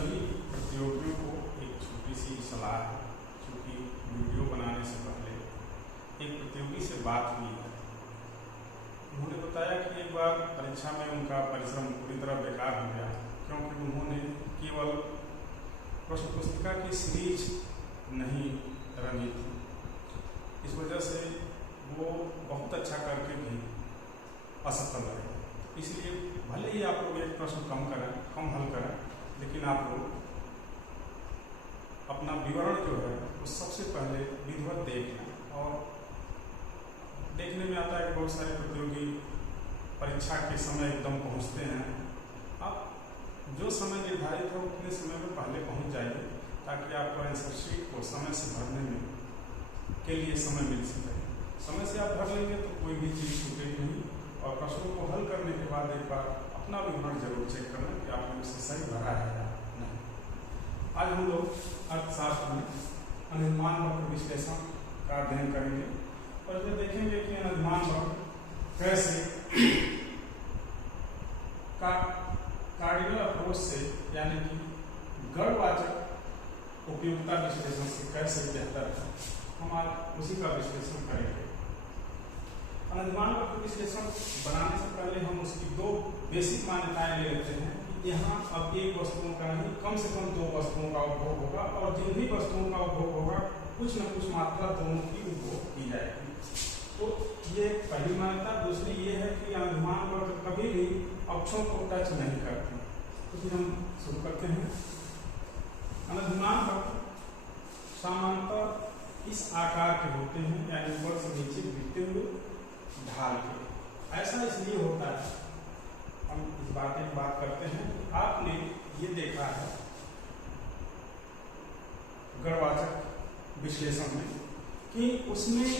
सभी प्रतियोगियों को एक छोटी सी सलाह है, क्योंकि वीडियो बनाने से पहले एक प्रतियोगी से बात हुई है। उन्होंने बताया कि एक बार परीक्षा में उनका परिश्रम पूरी तरह बेकार हो गया, क्योंकि उन्होंने केवल प्रश्न पुस्तिका की सीरीज नहीं रंगी थी। इस वजह से वो बहुत अच्छा करके भी असफल रहे। इसलिए भले ही आप लोग एक प्रश्न कम हल करें, लेकिन आप लोग अपना विवरण जो है वो सबसे पहले विधिवत देख लें। और देखने में आता है कि बहुत सारे प्रतियोगी परीक्षा के समय एकदम पहुंचते हैं। आप जो समय निर्धारित है उतने समय में पहले पहुंच जाइए, ताकि आपको आंसर शीट को समय से भरने में के लिए समय मिल सके। समय से आप भर लेंगे तो कोई भी चीज़ छूटेगी नहीं। और प्रश्नों को हल करने के बाद एक बार अपना विवरण जरूर चेक करना कि आपने उसे सही भरा है या नहीं। आज हम लोग अर्थशास्त्र में अनुमान वक्र विश्लेषण का अध्ययन करेंगे और इसमें देखेंगे कि अनुमान वक्र कैसे कार्डिनल अप्रोच से, यानी कि गणवाचक उपयोगिता विश्लेषण से कैसे बेहतर है। हम आज उसी का विश्लेषण करेंगे। अनुमान वक्र विश्लेषण बनाने से पहले हम उसकी दो बेसिक मान्यताएं ले लेते हैं कि यहाँ अब एक वस्तुओं का नहीं, कम से कम दो वस्तुओं का उपभोग होगा, और जिन भी वस्तुओं का उपभोग होगा कुछ न कुछ मात्रा दोनों की उपभोग की जाएगी। तो ये पहली मान्यता। दूसरी ये है कि अनुमान वक्र कभी भी अक्षों को टच नहीं करते। तो फिर हम शुरू करते हैं। अनुमान वक्र सामान्यतः इस आकार के होते हैं, यानी ऊपर से नीचे गिरते हुए ढाल के। ऐसा इसलिए होता है, हम इस बात की बात करते हैं कि आपने ये देखा है गणवाचक विश्लेषण में कि उसमें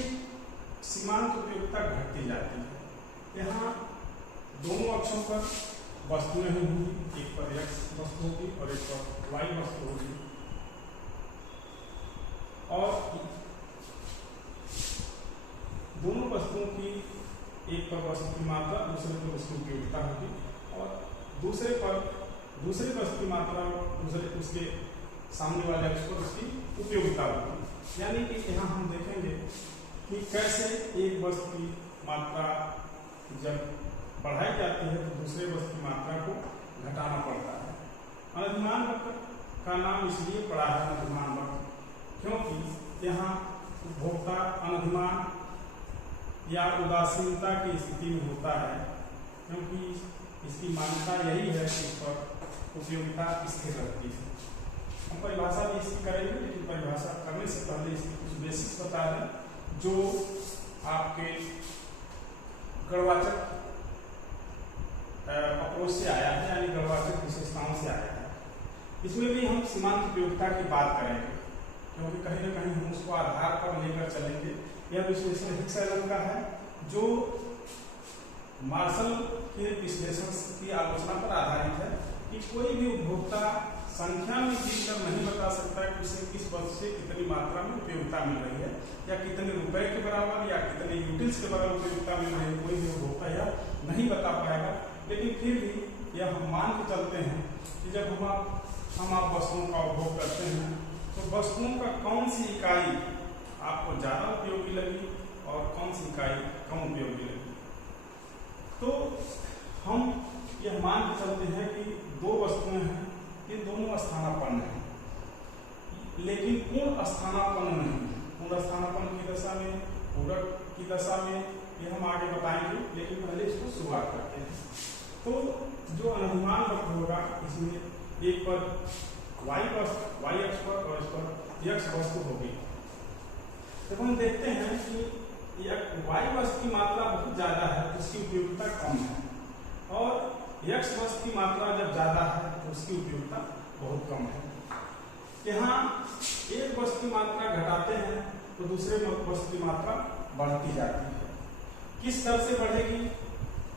सीमांत उपयोगिता घटती जाती है। यहाँ दोनों अक्षों पर वस्तुएं होंगी, एक पर x वस्तु होगी और एक पर y वस्तु होगी, और दोनों वस्तुओं की एक पर वस्तु की मात्रा, दूसरे पर उसकी उपयोगिता होगी, और दूसरे वस्तु की मात्रा उसके सामने वाले अक्ष पर उसकी उपयोगिता होगी। यानी कि यहाँ हम देखेंगे कि कैसे एक वस्तु की मात्रा जब बढ़ाई जाती है तो दूसरे वस्तु की मात्रा को घटाना पड़ता है। अनुमान वक्र का नाम इसलिए पड़ा है अनुमान वक्र, क्योंकि यहाँ उपभोक्ता अनुमान या उदासीनता की स्थिति में होता है, क्योंकि इसकी मान्यता यही है कि इस पर उपयोगिता स्थिर रहती है। हम परिभाषा भी इसकी करेंगे, लेकिन परिभाषा करने से पहले इसकी कुछ बेसिक्स बता दें जो आपके गणवाचक अप्रोच से आया है, यानी गणवाचक विशेषताओं से आया है। इसमें भी हम सीमांत उपयोगिता की बात करेंगे, क्योंकि कहीं न कहीं हम उसको आधार पर लेकर चलेंगे। यह विश्लेषण हिक्स-एलन का है, जो मार्शल के विश्लेषण की आलोचना पर आधारित है कि कोई भी उपभोक्ता संख्या में गिनकर नहीं बता सकता कि उसे किस वस्तु से कितनी मात्रा में उपयोगिता मिल रही है, या कितने रुपए के बराबर या कितने यूटिल्स के बराबर उपयोगिता मिल रही है। कोई भी उपभोक्ता यह नहीं बता पाएगा। लेकिन फिर भी यह हम मान के चलते हैं कि जब हम आप वस्तुओं का उपभोग करते हैं तो वस्तुओं का कौन सी इकाई आपको ज्यादा उपयोगी लगी और कौन सी इकाई कम उपयोगी लगी। तो हम यह मान के चलते हैं कि दो वस्तुएं हैं, ये दोनों स्थानापन्न हैं, लेकिन पूर्ण स्थानापन्न नहीं है। पूर्ण स्थानापन्न की दशा में, पूरक की दशा में, ये हम आगे बताएंगे, लेकिन पहले इसको शुरुआत करते हैं। तो जो अनुमान वक्र होगा, इसमें एक पर y अक्ष पर और इस पर x वस्तु होगी। जब हम देखते हैं कि y वस्तु की मात्रा बहुत ज्यादा है तो उसकी उपयोगिता कम है, और x वस्तु की मात्रा जब ज्यादा है तो उसकी उपयोगिता बहुत कम है। यहाँ एक वस्तु की मात्रा घटाते हैं तो दूसरे वस्तु की मात्रा बढ़ती जाती है। किस दर से बढ़ेगी,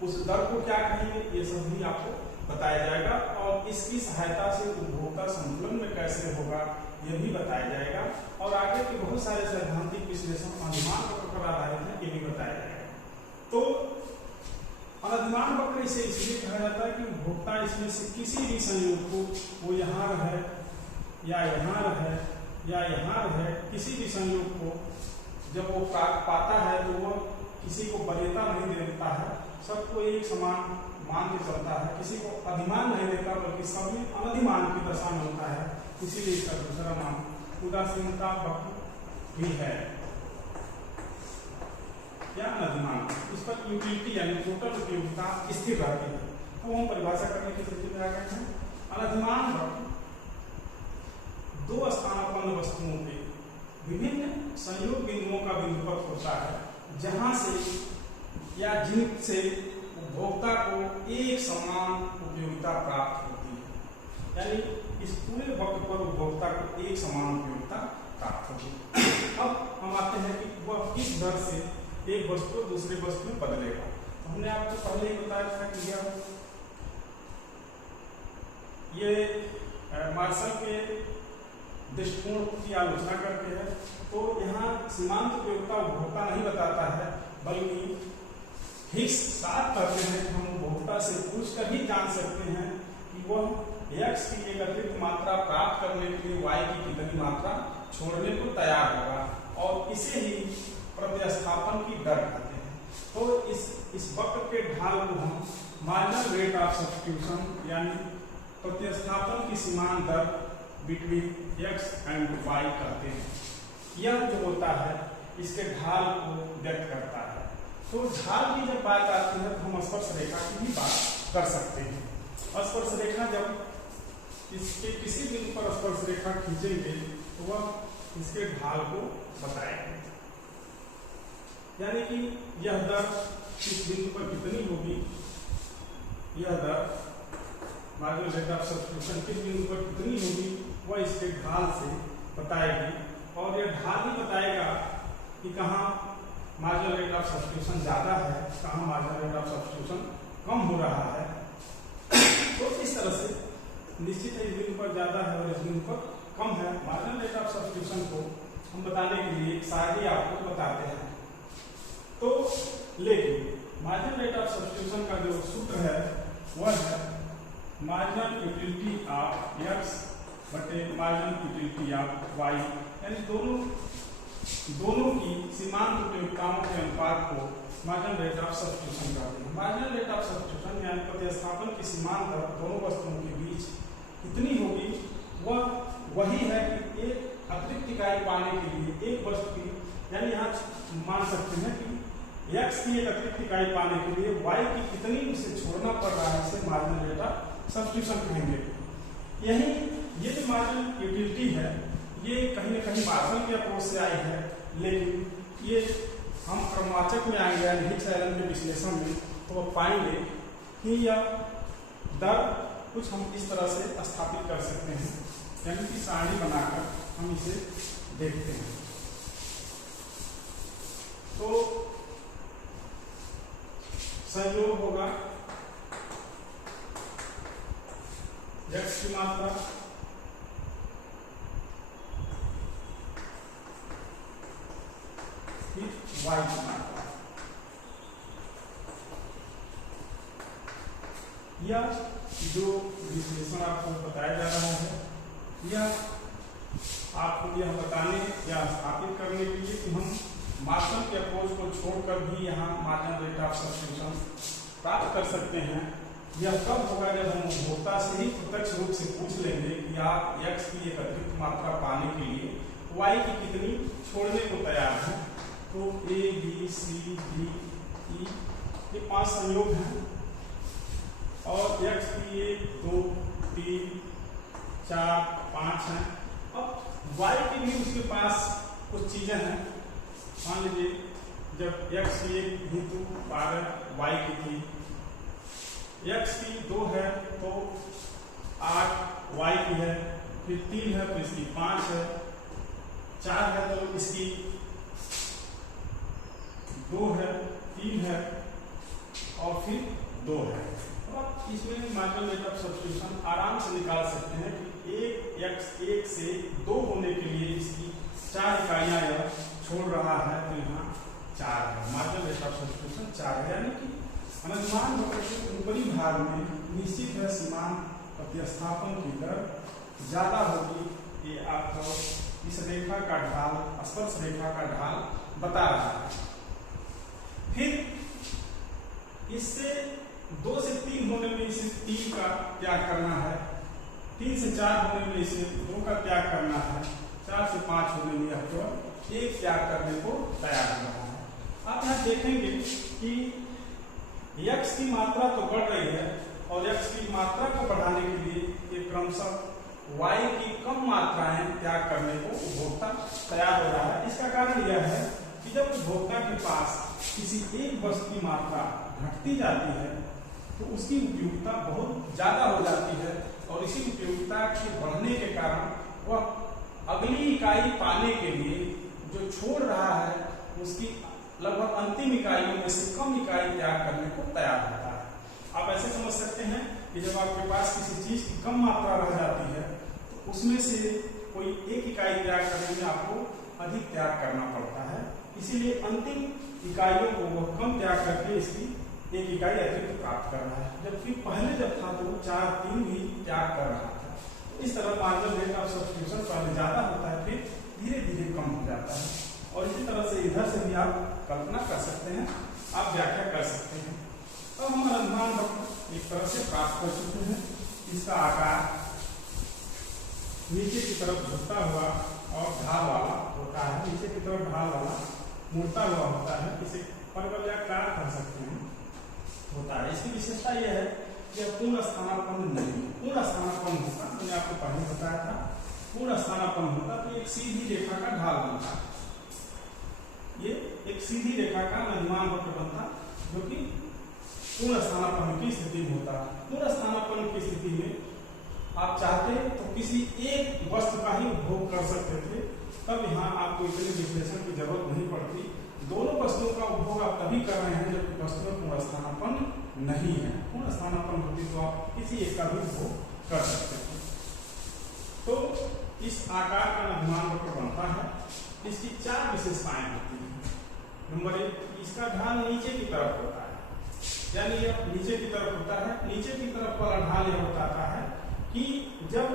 उस दर को क्या कहेंगे, ये सब भी आपको बताया जाएगा, और इसकी सहायता से उपभोक्ता संतुलन में कैसे होगा यह भी बताया जाएगा, और आगे के बहुत सारे सैद्धांतिक विश्लेषण अनुमान वक्र पर आधारित है, ये भी बताया जाएगा। तो अनधिमान वक्र इसे इसलिए कहा जाता है कि उपभोक्ता इसमें से किसी भी संयोग को, वो यहाँ रहे या यहाँ रहे या यहाँ रहे, किसी भी संयोग को जब वो पाता है तो वो किसी को वरीयता नहीं देता है, सबको एक समान मान के चलता है, किसी को अधिमान नहीं देता बल्कि सभी अनधिमान की दशा में होता है, इसीलिए इसका दूसरा नाम उदासीनता वक्र भी है या अनधिमान। इस पर यूटिलिटी यानी टोटल उपयोगिता स्थिर रहती है। तो हम परिभाषा करने की स्थिति में आ गए हैं। अनधिमान वक्र दो स्थानापन्न वस्तुओं के विभिन्न संयोग बिंदुओं का बिंदुपथ होता है, जहां से या जिनसे उपभोक्ता को एक समान उपयोगिता प्राप्त होती है। यानी इस पूरे वक्र पर उपभोक्ता को एक समान उपयोगिता प्राप्त होती है। अब हम आते हैं कि वह किस दर से एक वस्तु दूसरे वस्तु में बदलेगा। हमने आपको पहले ही बताया था कि ये मार्शल के दृष्टिकोण की आलोचना करते हैं। तो यहाँ सीमांत उपयोगिता उपभोक्ता नहीं बताता है, बल्कि हिग्स साथ कहते हैं कि हम उपभोक्ता से पूछकर ही जान सकते हैं कि वह x की एक अतिरिक्त मात्रा प्राप्त करने के लिए y की कितनी मात्रा छोड़ने को तैयार होगा, और इसे ही प्रतिस्थापन की दर कहते हैं। तो इस वक्र के ढाल को हम मार्जिनल रेट ऑफ सब्स्टिट्यूशन यानी प्रतिस्थापन की सीमांत दर बिटवीन x एंड y कहते हैं। यह जो होता है इसके ढाल को व्यक्त करता है। तो ढाल की जब बात आती है तो हम स्पर्श रेखा की भी बात कर सकते हैं। स्पर्श रेखा जब इसके किसी बिंदु पर स्पर्श रेखा खींचेंगे तो वह इसके ढाल को बताएंगे, यानी कि यह दर इस बिंदु पर कितनी होगी, यह दर मार्जिनल रेट ऑफ सब्स्टिट्यूशन किस बिंदु पर कितनी होगी वह इसके ढाल से बताएगी। और यह ढाल ही बताएगा कि कहाँ मार्जिनल रेट ऑफ सब्स्टिट्यूशन ज्यादा है, कहाँ मार्जिनल रेट ऑफ सब्स्टिट्यूशन कम हो रहा है। तो इस तरह से निश्चित है इस बिंदु पर ज्यादा है और इस बिंदु पर कम है। मार्जिनल रेट ऑफ सब्स्टिट्यूशन को हम बताने के लिए शायद आपको बताते हैं। तो लेकिन मार्जिनल रेट ऑफ सब्स्टिट्यूशन का जो सूत्र है वह है मार्जिनल यूटिलिटी ऑफ x बटे मार्जिनल यूटिलिटी ऑफ y, यानी दोनों की सीमांत उपयोगिताओं के अनुपात को मार्जिनल रेट ऑफ सब्स्टिट्यूशन कहते हैं। मार्जिनल रेट ऑफ सब्स्टिट्यूशन यानी प्रतिस्थापन की सीमांत दर दोनों वस्तुओं के बीच कितनी होगी, वह वही है कि एक अतिरिक्त इकाई पाने के लिए एक वस्तु की, यानी यहाँ मान सकते हैं कि x की एक अतिरिक्त इकाई पाने के लिए y की कितनी उसे छोड़ना पड़ रहा है, इसे मार्जिनल रेट ऑफ सब्स्टिट्यूशन कहेंगे। यही ये जो मार्जिनल यूटिलिटी है ये कहीं न कहीं मार्शल के अप्रोच से आई है, लेकिन ये हम क्रमवाचक में आएंगे यानी हिग्स एलन के विश्लेषण में तो पाएंगे कि यह दर कुछ हम इस तरह से स्थापित कर सकते हैं, यानी कि सारणी बनाकर हम इसे देखते हैं। तो संयोग होगा x की मात्रा फिर y की मात्रा, यह जो विश्लेषण आपको बताया जा रहा है यह आपको यह बताने या स्थापित करने के लिए कि हम मार्शल के अप्रोच को छोड़कर भी यहाँ मार्जिनल रेट ऑफ सब्स्टिट्यूशन प्राप्त कर सकते हैं। यह कब होगा जब हम उपभोक्ता से ही प्रत्यक्ष रूप से पूछ लेंगे कि आप x की एक अतिरिक्त मात्रा पाने के लिए y की कितनी छोड़ने को तैयार हैं। तो a b c d e ये 5 संयोग हैं और x की 1 2 3 4 5 हैं। अब y की भी उसके पास कुछ चीजें हैं। मान लीजिए जब x की 1 हेतु 12 y की थी, x की 2 है तो 8 y की है, फिर 3 है तो इसकी 5 है, 4 है तो इसकी 2 है, 3 है और फिर 2 है। अब इसमें मार्जिनल रेट ऑफ सब्स्टिट्यूशन आराम से निकाल सकते हैं कि एक x 1 से 2 होने के लिए इसकी 4 इकाइयां यह छोड़ रहा है, तो यहाँ 4 है। मार्जिनल रेट ऑफ सब्स्टिट्यूशन 4 है, यानी कि अनुमान वक्र के ऊपरी भाग में निश्चित है सीमांत प्रतिस्थापन की दर ज्यादा होगी। ये आपको इस रेखा का ढाल, स्पर्श रेखा का ढाल बता रहा है। फिर इससे 2 से 3 होने में इसे 3 का त्याग करना है, 3 से 4 होने में इसे 2 का त्याग करना है, 4 से 5 होने में आपको 1 त्याग करने को तैयार हो रहा है। आप यहाँ देखेंगे कि x की मात्रा तो बढ़ रही है और x की मात्रा को बढ़ाने के लिए ये क्रमशः y की कम मात्राएं त्याग करने को उपभोक्ता तैयार हो रहा है। इसका कारण यह है कि जब उपभोक्ता के पास किसी एक वस्तु की मात्रा घटती जाती है तो उसकी उपयोगिता बहुत ज्यादा हो जाती है और इसी उपयोगिता के बढ़ने के कारण वह अगली इकाई पाने के लिए जो छोड़ रहा है उसकी लगभग अंतिम इकाइयों में से कम इकाई त्याग करने को तैयार होता है। आप ऐसे समझ सकते हैं कि जब आपके पास किसी चीज की कम मात्रा रह जाती है तो उसमें से कोई एक इकाई त्याग करने में आपको अधिक त्याग करना पड़ता है, इसीलिए अंतिम इकाइयों को वह कम त्याग करके इसकी एक इकाई अतिरिक्त प्राप्त कर रहा है, जबकि पहले जब था तो 4-3 भी त्याग कर रहा था। तो इस तरह मार्जिनल रेट ऑफ सब्स्टिट्यूशन पहले ज्यादा होता है, फिर धीरे धीरे कम हो जाता है। और इसी तरह से इधर से भी आप कल्पना कर सकते हैं, आप व्याख्या कर सकते हैं। अब हम अनुमान वक्र एक तरह से प्राप्त कर चुके हैं। इसका आकार नीचे की तरफ झुकता हुआ और ढाल वाला होता है, नीचे की तरफ ढाल वाला मुड़ता हुआ होता है, इसे परवलयाकार कह सकते हैं होता है। इसकी विशेषता यह है कि पूर्ण स्थानापन्न नहीं, पूर्ण स्थानापन्न होता, मैंने आपको पहले बताया था, पूर्ण स्थानापन्न होता तो एक सीधी रेखा का ढाल बनता, ये एक सीधी रेखा का अनुमान वक्र बनता जो कि पूर्ण स्थानापन्न की स्थिति में होता। पूर्ण स्थानापन्न की स्थिति में आप चाहते तो किसी एक वस्तु का ही उपभोग कर सकते थे, तब यहाँ आपको इतने विश्लेषण की जरूरत नहीं पड़ती। दोनों वस्तुओं का उपभोग आप तभी कर रहे हैं जब वस्तु में पूर्ण स्थानापन्न नहीं है। पूर्ण स्थानापन्न होती तो आप किसी एक का भी उपभोग कर सकते थे। तो इस आकार का अनुमान वक्र बनता है। इसकी 4 विशेषताएं होती हैं। नंबर 1, इसका ढाल नीचे की तरफ होता है, यानी यह नीचे की तरफ होता है। नीचे की तरफ वाला ढाल यह बताता है कि जब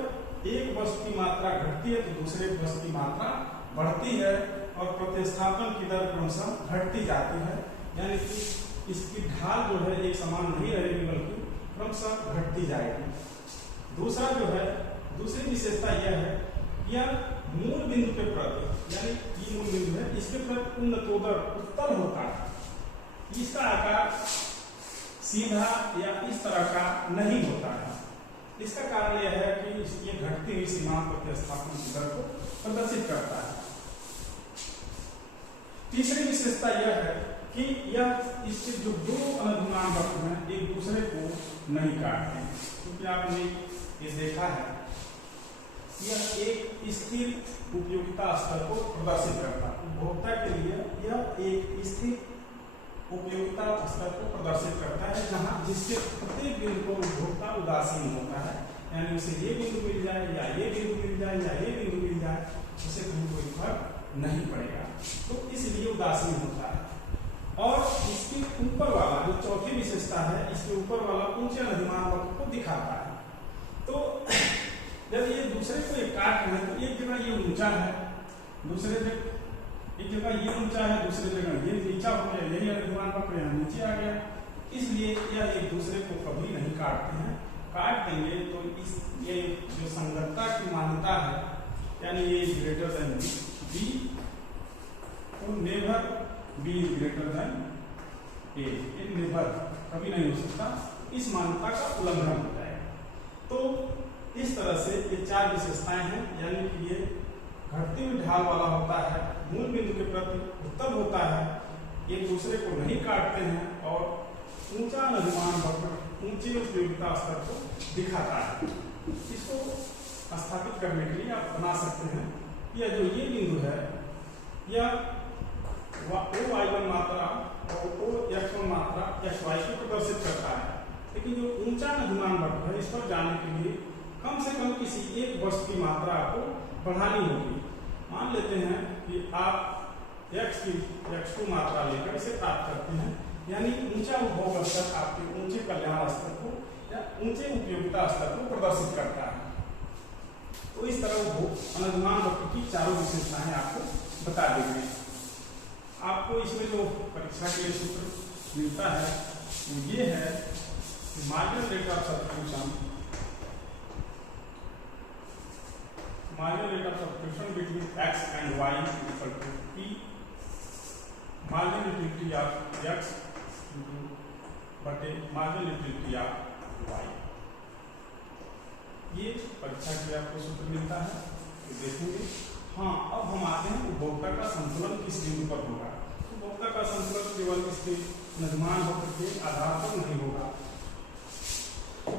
एक वस्तु की मात्रा घटती है तो दूसरे वस्तु की मात्रा बढ़ती है और प्रतिस्थापन की दर क्रमशः घटती जाती है, यानी कि इसकी ढाल जो है एक समान नहीं रहेगी बल्कि क्रमशः घटती जाएगी। दूसरा जो है, दूसरी विशेषता यह है, यह मूल बिंदु के प्रति, यानी ये मूल बिंदु है, इसके प्रति उन्नतोदर उत्तल होता है। इसका आकार सीधा या इस तरह का नहीं होता है। इसका कारण यह है कि ये घटती हुई सीमांत प्रतिस्थापन की दर को प्रदर्शित करता है। तीसरी विशेषता यह है कि यह इसके जो 2 अनुमान वक्र हैं एक दूसरे को नहीं काटते हैं, क्योंकि आपने ये देखा है, यह एक स्थिर उपयोगिता स्तर को प्रदर्शित करता है। उपभोक्ता के लिए यह एक स्थिर उपयोगिता स्तर को प्रदर्शित करता है, जहां जिसके प्रत्येक बिंदु को उपभोक्ता उदासीन होता है, यानी उसे ये बिंदु मिल जाए या ये बिंदु मिल जाए या ये बिंदु मिल जाए, उसे कोई फर्क नहीं पड़ेगा, तो इसलिए उदासीन होता है। और इसके ऊपर वाला जो चौथी विशेषता है, इसके ऊपर वाला ऊंचे अनुमान वक्र को दिखाता है। तो जब ये दूसरे को एक काट रहे हैं तो एक जगह ये ऊंचा है, दूसरे जगह एक जगह ये ऊंचा है, दूसरे जगह ये नीचा हो गया, यही अनुमान वक्र यहाँ नीचे आ गया, इसलिए यह एक दूसरे को कभी नहीं काटते हैं। काट देंगे तो इस ये जो संगतता की मान्यता है, यानी ये ग्रेटर देन बी तो never b is greater than a, ये नेवर कभी नहीं हो सकता, इस मान्यता का उल्लंघन हो जाएगा। तो इस तरह से ये 4 विशेषताएं हैं, यानी कि ये घटती हुई ढाल वाला होता है, मूल बिंदु के प्रति उत्तल होता है, एक दूसरे को नहीं काटते हैं और ऊंचा अनुमान वक्र ऊंचे उपयोगिता स्तर को दिखाता है। इसको स्थापित करने के लिए आप बना सकते हैं, यह जो ये बिंदु है यह OY1 मात्रा और OX1 मात्रा XY को प्रदर्शित करता है, लेकिन जो ऊंचा अनुमान वक्र है इस पर जाने के लिए कम से कम किसी एक वस्तु की मात्रा आपको बढ़ानी होगी। मान लेते हैं कि आप x की x2 मात्रा लेकर इसे प्राप्त करते हैं, यानी ऊंचा उपभोग स्तर आपके ऊंचे कल्याण स्तर को या ऊंचे उपयोगिता स्तर को प्रदर्शित करता है। तो इस तरह अनुमान वक्र की चारों विशेषताएं आपको बता दी गई। आपको इसमें जो परीक्षा के लिए सूत्र मिलता है वो ये है कि marginal rate of substitution between x and y equal to p marginal utility of x बटे मार्जिनल यूटिलिटी ऑफ y। ये परीक्षा के लिए आपको सूत्र मिलता है, तो देखेंगे। हाँ, अब हम आते हैं उपभोक्ता का संतुलन किस बिंदु पर होगा। उपभोक्ता का संतुलन केवल इसके निर्माण वक्र के आधार पर नहीं होगा,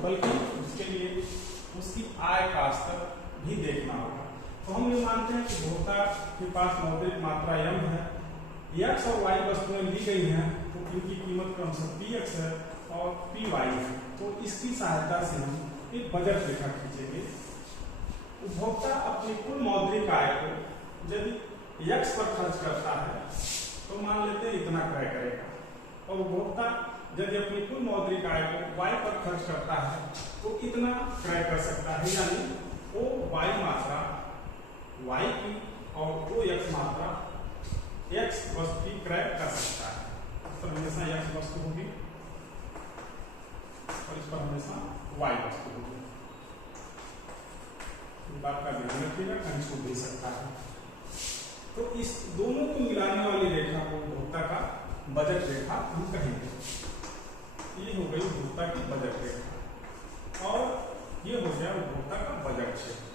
बल्कि उसके लिए उसकी आय का स्तर भी देखना होगा। तो हम ये मानते हैं कि उपभोक्ता के पास मौद्रिक मात्रा m है, x और y वस्तुएं ली गई हैं, तो इनकी कीमत क्रमशः px है और py है। तो इसकी सहायता से हम एक बजट रेखा खींचेंगे। उपभोक्ता अपनी कुल मौद्रिक आय को यदि x पर खर्च करता है तो मान लेते हैं इतना क्रय करेगा, और उपभोक्ता यदि अपनी कुल मौद्रिक आय को y पर खर्च करता है तो इतना क्रय कर सकता है, यानी ओ y मात्रा y की और ओ x मात्रा x वस्तु की क्रय कर सकता है। इस पर हमेशा x वस्तु होगी और इस पर हमेशा y वस्तु होगी। बात का ध्यान रखिएगा, कहीं छूट नहीं सकता है। तो इस दोनों को मिलाने वाली रेखा को उपभोक्ता का बजट रेखा हम कहेंगे। ये हो गई उपभोक्ता की बजट रेखा और ये हो गया उपभोक्ता का बजट क्षेत्र।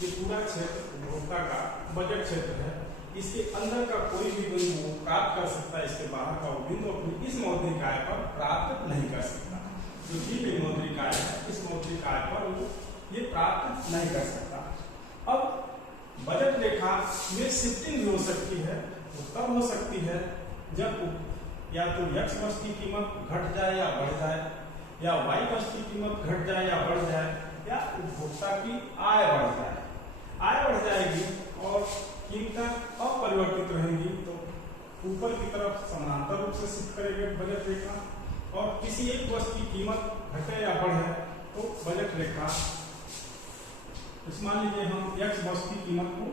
ये पूरा क्षेत्र उपभोक्ता का बजट क्षेत्र है। इसके अंदर का कोई भी बिंदु प्राप्त कर सकता है, इसके बाहर का बिंदु अपनी इस मौद्रिक आय पर प्राप्त नहीं कर सकता। जो दी गई मौद्रिक आय है, इस मौद्रिक आय पर वो ये प्राप्त नहीं कर सकता। अब बजट रेखा में शिफ्टिंग भी हो सकती है, वो तब हो सकती है जब या तो x वस्तु की कीमत घट जाए या बढ़ जाए, या y वस्तु की कीमत घट जाए या बढ़ जाए, या उपभोक्ता की आय बढ़ जाए। आय बढ़ जाएगी और कीमतें अपरिवर्तित रहेंगी तो ऊपर की तरफ समानांतर रूप से शिफ्ट करेगी बजट रेखा, और किसी एक वस्तु की कीमत घटे या बढ़े तो बजट रेखा, मान लीजिए हम x वस्तु की कीमत को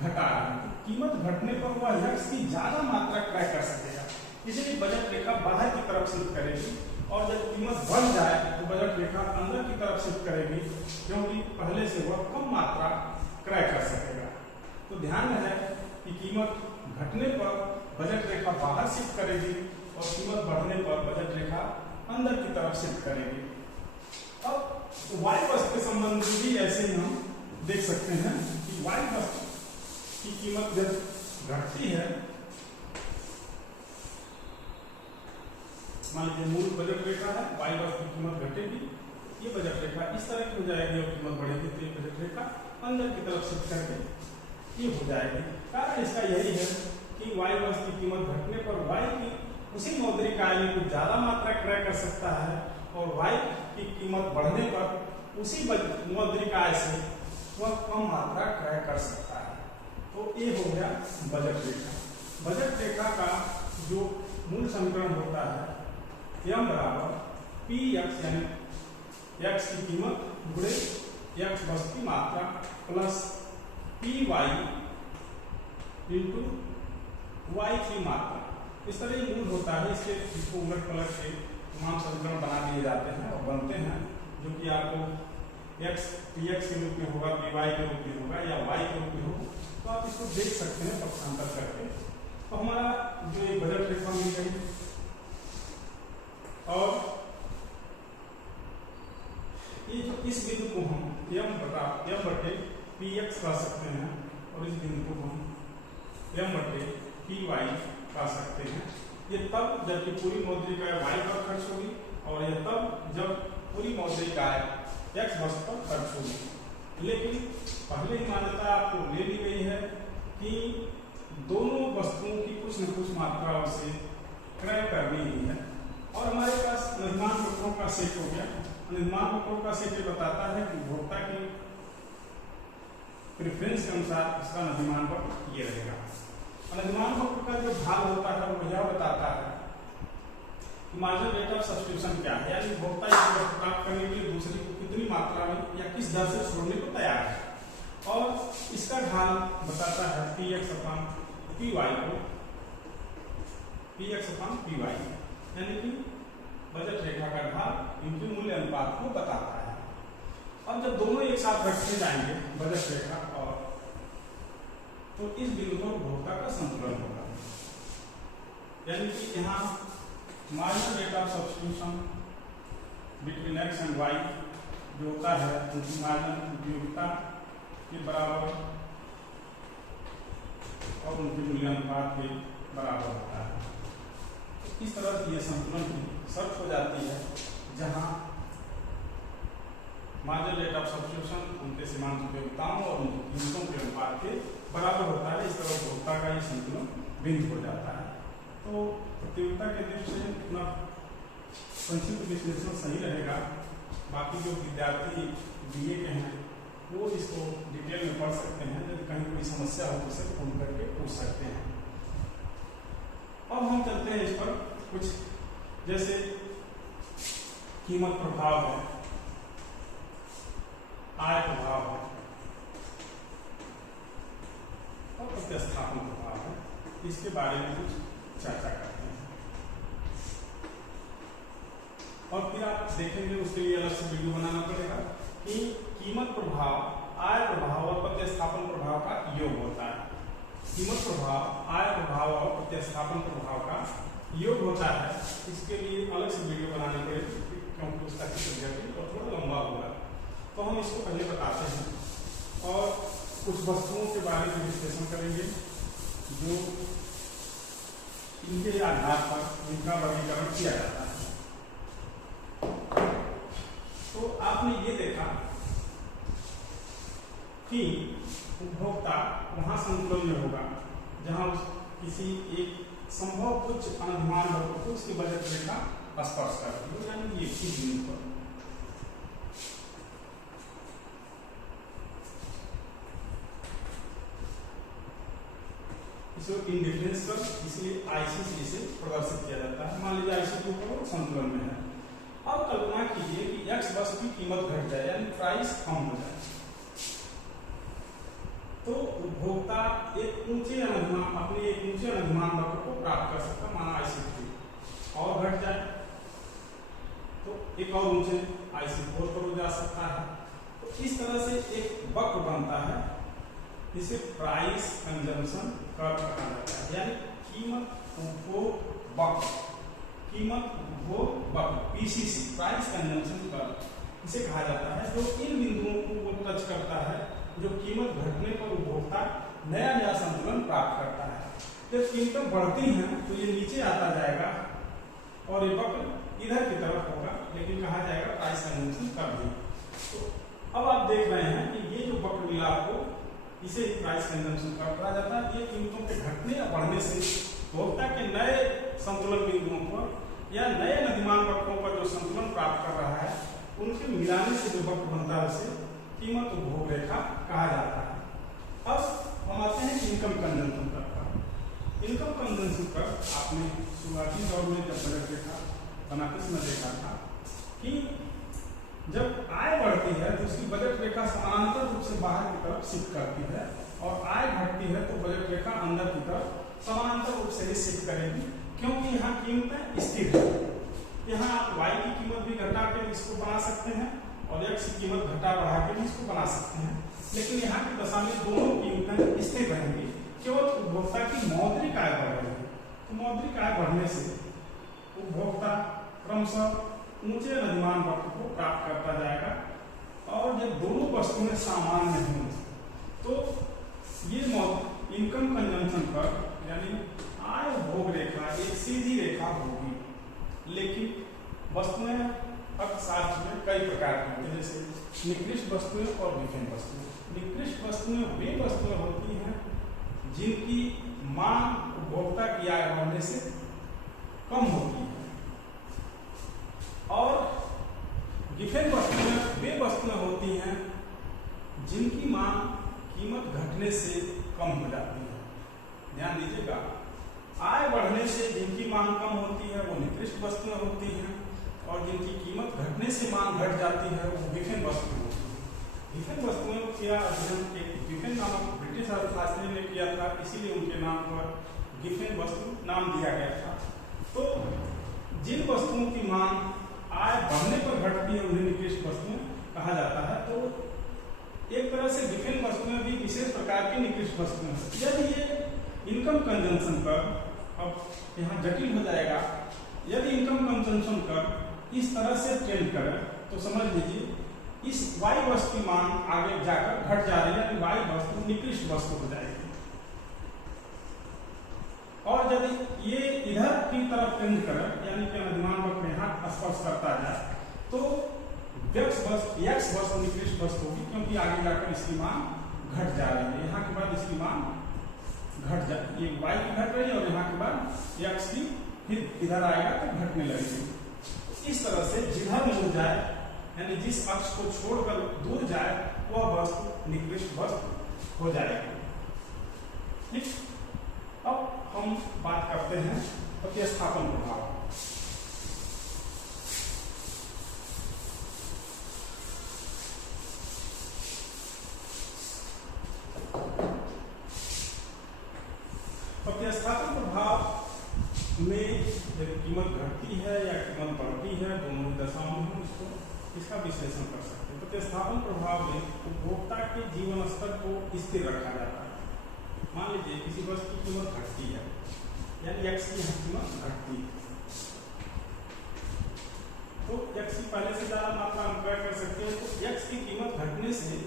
घटा रहे हैं, तो कीमत घटने पर वह x की ज्यादा मात्रा क्रय कर सकेगा, इसलिए बजट रेखा बाहर की तरफ शिफ्ट करेगी। और जब कीमत बढ़ जाए तो बजट रेखा अंदर की तरफ शिफ्ट करेगी, क्योंकि पहले से वह कम मात्रा क्रय कर सकेगा। तो ध्यान है कि कीमत घटने पर बजट रेखा बाहर शिफ्ट करेगी और कीमत बढ़ने पर बजट रेखा अंदर की तरफ शिफ्ट करेगी। अब y वस्तु के संबंध में भी ऐसे ही हम देख सकते हैं कि y वस्तु की कीमत जब घटती है, मान लीजिए मूल बजट रेखा है, y वस्तु की कीमत घटेगी, ये बजट रेखा इस तरह की हो जाएगी और कीमत बढ़ेगी तो ये बजट रेखा अंदर की तरफ शिफ्ट करके ये हो जाएगी। कारण इसका यही है कि y वस्तु की कीमत घटने पर y की उसी मौद्रिक आय में कुछ ज्यादा मात्रा क्रय कर सकता है, और y की कीमत बढ़ने पर उसी मौद्रिक आय से वह कम मात्रा क्रय कर सकता है। तो ये हो गया बजट रेखा। बजट रेखा का जो मूल समीकरण होता है m बराबर px, यानी x की कीमत गुणे x वस्तु की मात्रा प्लस py इंटू y की मात्रा। इस तरह ये मूल होता है। इसको उलट पलट के तमाम समीकरण बना दिए जाते हैं और बनते हैं, जो कि आपको x px के रूप में होगा, py के रूप में होगा या y के रूप में होगा। तो आप इसको देख सकते हैं पक्षांतर करके। तो हमारा जो एक बजट रेखा मिल गई, और ये जो इस बिंदु को हम m बटे px कह सकते हैं, और इस बिंदु को हम m बटे py कह सकते हैं। ये तब जबकि पूरी मौद्रिक आय y पर खर्च होगी, और ये तब जब पूरी मौद्रिक आय x वस्तु पर खर्च होगी। लेकिन पहले ही मान्यता आपको ले ली गई है कि दोनों वस्तुओं की कुछ न कुछ मात्राओं से क्रय करनी ही है। और हमारे पास निर्माण वक्रों का सेट हो गया। निर्माण वक्रों का सेट ये बताता है कि उपभोक्ता की प्रेफरेंस के अनुसार इसका निर्माण वक्र ये रहेगा। निर्माण वक्र का जो भाग होता है वो यह बताता है मार्जिनल रेट ऑफ सब्स्टिट्यूशन क्या है, यानी उपभोक्ता एक वस्तु प्राप्त करने के लिए दूसरी को कितनी मात्रा में या किस दर से छोड़ने को तैयार है, और इसका ढाल बताता है Px अपॉन Py को, Px अपॉन Py यानी कि बजट रेखा का ढाल इनके मूल्य अनुपात को बताता है। अब जब दोनों एक साथ रखे जाएंगे बजट रेखा और, तो इस बिंदु पर उपभोक्ता का संतुलन होगा, यानी कि यहाँ marginal rate of substitution between x and y जो होता है उनकी मार्जिनल उपयोगिता के बराबर और उनके मूल्यांकन के बराबर होता है। तो इस तरह की यह संतुलन की शर्त हो जाती है जहां मार्जिनल रेट ऑफ सब्स्टिट्यूशन उनके सीमांत उपयोगिताओं और उनकी कीमतों के अनुपात के बराबर होता है। इस तरह उपभोक्ता का ये संतुलन बिंदु हो जाता है। तो प्रतियोगिता के दृष्टि से इतना संक्षिप्त विश्लेषण सही रहेगा। बाकी जो विद्यार्थी बीए के हैं वो इसको डिटेल में पढ़ सकते हैं, यदि कहीं कोई समस्या हो तो उसे फोन करके पूछ सकते हैं। अब हम चलते हैं इस पर कुछ, जैसे कीमत प्रभाव है, आय प्रभाव है और प्रतिस्थापन प्रभाव है, इसके बारे में कुछ चर्चा करते हैं और फिर आप देखेंगे उसके लिए अलग से वीडियो बनाना पड़ेगा कि कीमत प्रभाव, आय प्रभाव और प्रतिस्थापन प्रभाव का योग होता है। कीमत प्रभाव, आय प्रभाव और प्रतिस्थापन प्रभाव का योग होता है। इसके लिए अलग से वीडियो बनानी पड़ेगी क्योंकि उसका चित्र जटिल और थोड़ा लंबा होगा। तो हम इसको पहले बताते हैं और कुछ वस्तुओं के बारे में विश्लेषण करेंगे जो इनके आधार पर इनका वर्गीकरण किया जाता है। तो आपने ये देखा कि उपभोक्ता वहां संतुलन में होगा जहां किसी एक संभव उच्च अनुमान वक्र को उसकी बजट रेखा स्पर्श करती है, यानी ये इस बिंदु पर। इसको इंडिफरेंस कर, इसलिए आईसी से इसे प्रदर्शित किया जाता है। मान लीजिए आईसी के ऊपर संतुलन में है। अब कल्पना कीजिए कि x वस्तु की कीमत घट जाए, यानी प्राइस कम हो जाए, तो उपभोक्ता एक ऊंचे अनुमान, अपने एक ऊंचे अनुमान वक्र को प्राप्त कर सकता है, माना IC3 और घट जाए तो एक और ऊंचे IC4 पर जा सकता है। तो इस तरह से एक वक्र बनता है, इसे प्राइस कंजम्पशन कर्व कहा जाता है, यानी कीमत उपभोग वक्र, कीमत उपभोग वक्र PCC, प्राइस कंजम्पशन कर्व इसे कहा जाता है, जो इन बिंदुओं को टच करता है, जो कीमत घटने पर उपभोक्ता नया संतुलन प्राप्त करता है। जब कीमतें बढ़ती हैं तो ये नीचे आता जाएगा और ये वक्र इधर की तरफ होगा, लेकिन कहा जाएगा प्राइस कंजम्पशन कर्व ही। तो अब आप देख रहे हैं कि ये जो वक्र मिला आपको, इसे प्राइस कंजम्पशन कर्व कहा जाता है। ये कीमतों के घटने या बढ़ने से उपभोक्ता के नए संतुलन बिंदुओं पर या नए नदीमान वक्रों पर जो संतुलन प्राप्त कर रहा है, उनके मिलाने से जो वक्र बनता है उसे कीमत उपभोग रेखा कहा जाता है। अब हम आते हैं इनकम कंजम्पशन कर्व पर। इनकम कंजम्पशन कर्व आपने शुरुआती दौर में जब बजट रेखा बनाते समय देखा था कि जब आय बढ़ती है तो उसकी बजट रेखा समानांतर रूप से बाहर की तरफ शिफ्ट करती है, और आय घटती है तो बजट रेखा अंदर की तरफ समानांतर रूप से ही शिफ्ट करेगी, क्योंकि यहाँ कीमतें स्थिर है। यहाँ आप y की कीमत भी घटा के इसको बना सकते हैं और x की कीमत घटा बढ़ा के भी इसको बना सकते हैं, लेकिन यहाँ की दशा में दोनों कीमतें स्थिर रहेंगी, केवल उपभोक्ता की मौद्रिक आय बढ़ रही है। तो मौद्रिक आय बढ़ने से उपभोक्ता क्रमशः ऊंचे अनुमान वक्र को प्राप्त करता जाएगा, और जब दोनों वस्तुएं सामान्य हों तो ये इनकम कंजम्पशन कर्व यानी आय उपभोग रेखा एक सीधी रेखा होगी। लेकिन वस्तुएं अर्थशास्त्र में कई प्रकार की होती है, जैसे निकृष्ट वस्तुएं और विभिन्न वस्तुएं। निकृष्ट वस्तुएं वे वस्तुएं होती हैं जिनकी मांग उपभोक्ता की आय बढ़ने से कम होती है, और विभिन्न वस्तुएं वे वस्तुएं होती हैं जिनकी मांग कीमत घटने से कम हो जाती है। ध्यान दीजिएगा, आय बढ़ने से जिनकी मांग कम होती है वो निकृष्ट वस्तुएं होती हैं, और जिनकी कीमत घटने से मांग घट जाती है वो विभिन्न वस्तुएं होती हैं। विभिन्न वस्तुओं का अध्ययन एक गिफेन नामक ब्रिटिश अर्थशास्त्री ने किया था, इसीलिए उनके नाम पर गिफेन वस्तु नाम दिया गया था। तो जिन वस्तुओं की मांग आय बढ़ने पर घटती है उन्हें निकृष्ट वस्तुएं कहा जाता है। तो एक तरह से गिफेन वस्तुएं भी विशेष प्रकार की निकृष्ट वस्तुएं हैं। यदि ये इनकम कंजम्पशन कर, अब यहाँ जटिल हो जाएगा, यदि इनकम कंजम्पशन कर इस तरह से ट्रेंड करे तो समझ लीजिए इस वाई वस्तु की मांग आगे जाकर घट जा रही है, यानी वाई वस्तु निकृष्ट वस्तु हो जाएगी। और यदि ये इधर की तरफ ट्रेंड करे, यानी कि अधिमान वक्र यहाँ स्पर्श करता जाए, तो एक्स वस्तु निकृष्ट वस्तु होगी, क्योंकि आगे जाकर इसकी मांग घट जा रही है। यहाँ के बाद इसकी मांग घट जा, ये वाई की घट रही है और यहाँ के बाद एक्स की फिर इधर आएगा तो घटने लगेगी। इस तरह से जिधर मुड़ जाए, यानी जिस अक्ष को छोड़कर दूर जाए, वह वस्तु निकृष्ट वस्तु हो जाएगी। ठीक, अब हम बात करते हैं प्रतिस्थापन प्रभाव। प्रतिस्थापन प्रभाव में जब कीमत घटती है या कीमत बढ़ती है, दोनों ही दशाओं में हम इसका विश्लेषण कर सकते हैं। प्रतिस्थापन प्रभाव में उपभोक्ता के जीवन स्तर को स्थिर रखा जाता है। मान लीजिए किसी वस्तु की कीमत घटती है, यानी एक्स की कीमत घटती है, तो एक्स की पहले से ज्यादा मात्रा हम क्रय कर सकते हैं। तो एक्स की कीमत घटने से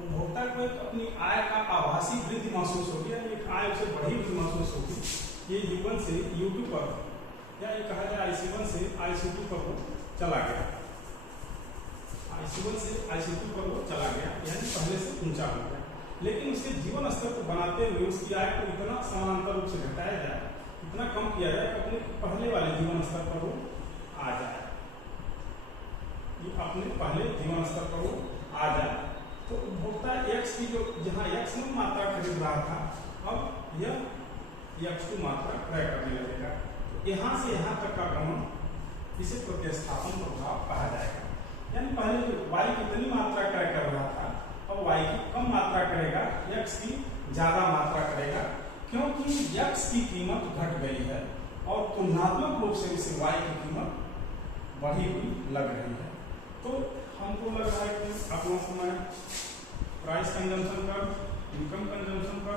उपभोक्ता को अपनी आय का आभासी वृद्धि महसूस होगी, यानी एक आय उसे बढ़ी हुई महसूस होगी। ये U1 से U2 पर, या ये कहा जाए IC1 से IC2 पर वो चला गया, IC1 से IC2 पर वो चला गया, यानी पहले से ऊंचा हो गया। लेकिन उसके जीवन स्तर को बनाते हुए उसकी आय को इतना समानांतर रूप से घटाया जाए, इतना कम किया जाए कि अपने पहले वाले जीवन स्तर पर वो आ जाए, ये अपने पहले जीवन स्तर पर वो आ जाए। तो उपभोक्ता एक्स की जो जहाँ एक्स में मात्रा खरीद रहा था, अब यह X2 मात्रा क्रय करने लगेगा। यहाँ से यहाँ तक का गमन इसे प्रतिस्थापन प्रभाव कहा जाएगा। यानी पहले जो y कितनी मात्रा क्रय कर रहा था, अब y की कम मात्रा करेगा, x की ज्यादा मात्रा करेगा, क्योंकि x की कीमत घट गई है और तुलनात्मक रूप से इसे y की कीमत बढ़ी हुई लग रही है। तो हमको लग रहा है कि अपना समय प्राइस कंजम्पशन कर, इनकम कंजम्पशन कर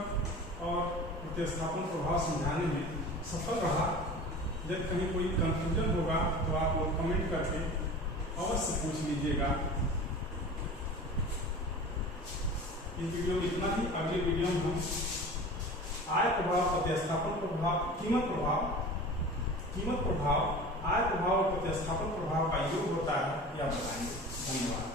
और प्रतिस्थापन प्रभाव समझाने में सफल रहा। जब कहीं कोई कंफ्यूजन होगा तो आप लोग कमेंट करके अवश्य पूछ लीजिएगा। इस वीडियो में इतना ही। अगले वीडियो में हम आय प्रभाव, प्रतिस्थापन प्रभाव, कीमत प्रभाव, आय प्रभाव और प्रतिस्थापन प्रभाव का योग होता है यह बताएंगे। धन्यवाद।